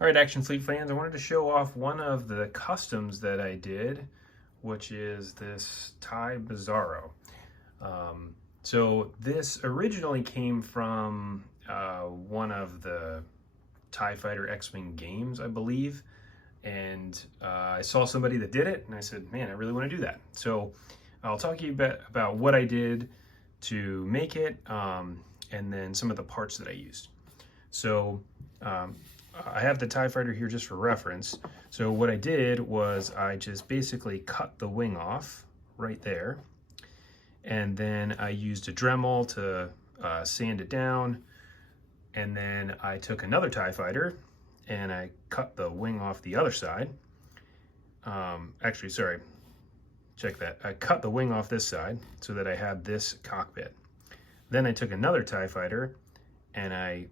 All right, Action Fleet fans, I wanted to show off one of the customs that I did, which is this tie Bizzaro. So this originally came from one of the TIE Fighter X-Wing games, I believe. And I saw somebody that did it, and I said, man, I really want to do that. So I'll talk to you about what I did to make it, and then some of the parts that I used. So I have the TIE Fighter here just for reference. So what I did was I just basically cut the wing off right there. And then I used a Dremel to sand it down. And then I took another TIE Fighter and I cut the wing off the other side. Actually, sorry, check that. I cut the wing off this side so that I had this cockpit. Then I took another TIE Fighter and I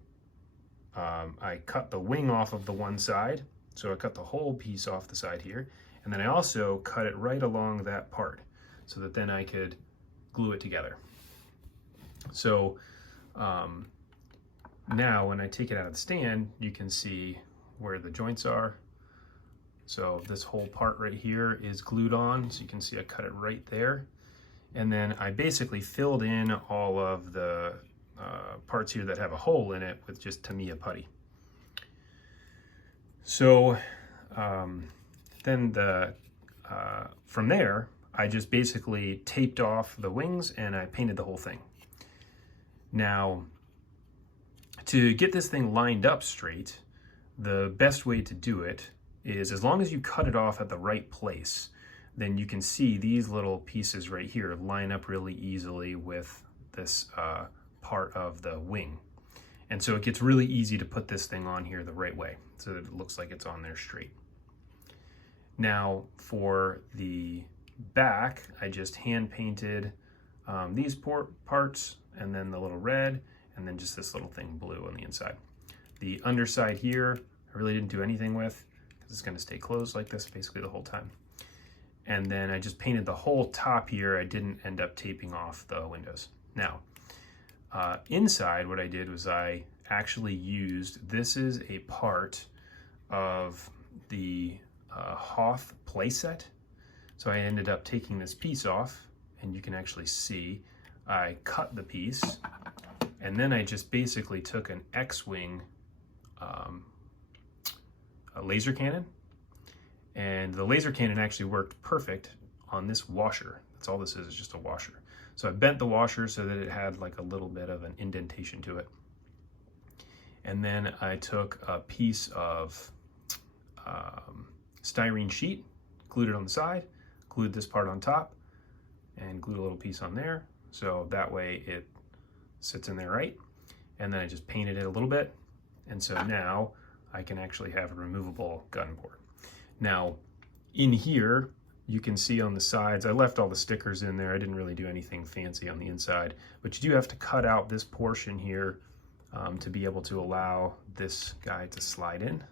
cut the wing off of the one side. So I cut the whole piece off the side here. And then I also cut it right along that part so that then I could glue it together. So now when I take it out of the stand, you can see where the joints are. So this whole part right here is glued on. So you can see I cut it right there. And then I basically filled in all of the parts here that have a hole in it with just Tamiya putty. So then from there, I just basically taped off the wings and I painted the whole thing. Now, to get this thing lined up straight, the best way to do it is, as long as you cut it off at the right place, then you can see these little pieces right here line up really easily with this part of the wing. And so it gets really easy to put this thing on here the right way so that it looks like it's on there straight. Now for the back, I just hand painted these parts, and then the little red, and then just this little thing blue on the inside. The underside here, I really didn't do anything with because it's going to stay closed like this basically the whole time. And then I just painted the whole top here. I didn't end up taping off the windows. Now, inside what I did was I actually used, this is a part of the Hoth playset. So I ended up taking this piece off, and you can actually see I cut the piece, and then I just basically took an X-Wing a laser cannon, and the laser cannon actually worked perfect on this washer. That's all this is just a washer. So I bent the washer so that it had like a little bit of an indentation to it. And then I took a piece of styrene sheet, glued it on the side, glued this part on top, and glued a little piece on there. So that way it sits in there right. And then I just painted it a little bit. And so now I can actually have a removable gun port. Now in here, you can see on the sides, I left all the stickers in there. I didn't really do anything fancy on the inside, but you do have to cut out this portion here to be able to allow this guy to slide in.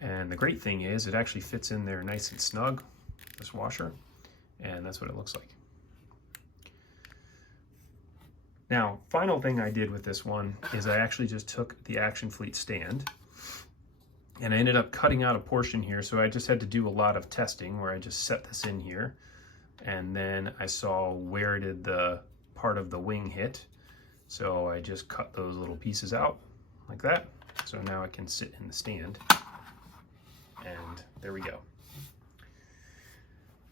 And the great thing is it actually fits in there nice and snug, this washer, and that's what it looks like. Now, final thing I did with this one is I actually just took the Action Fleet stand and I ended up cutting out a portion here. So I just had to do a lot of testing where I just set this in here, and then I saw where did the part of the wing hit. So I just cut those little pieces out like that. So now I can sit in the stand, and there we go.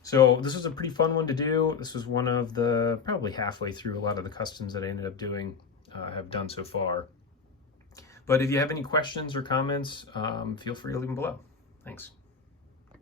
So this was a pretty fun one to do. This was one of the, probably halfway through a lot of the customs that I ended up doing, have done so far. But if you have any questions or comments, feel free to leave them below. Thanks.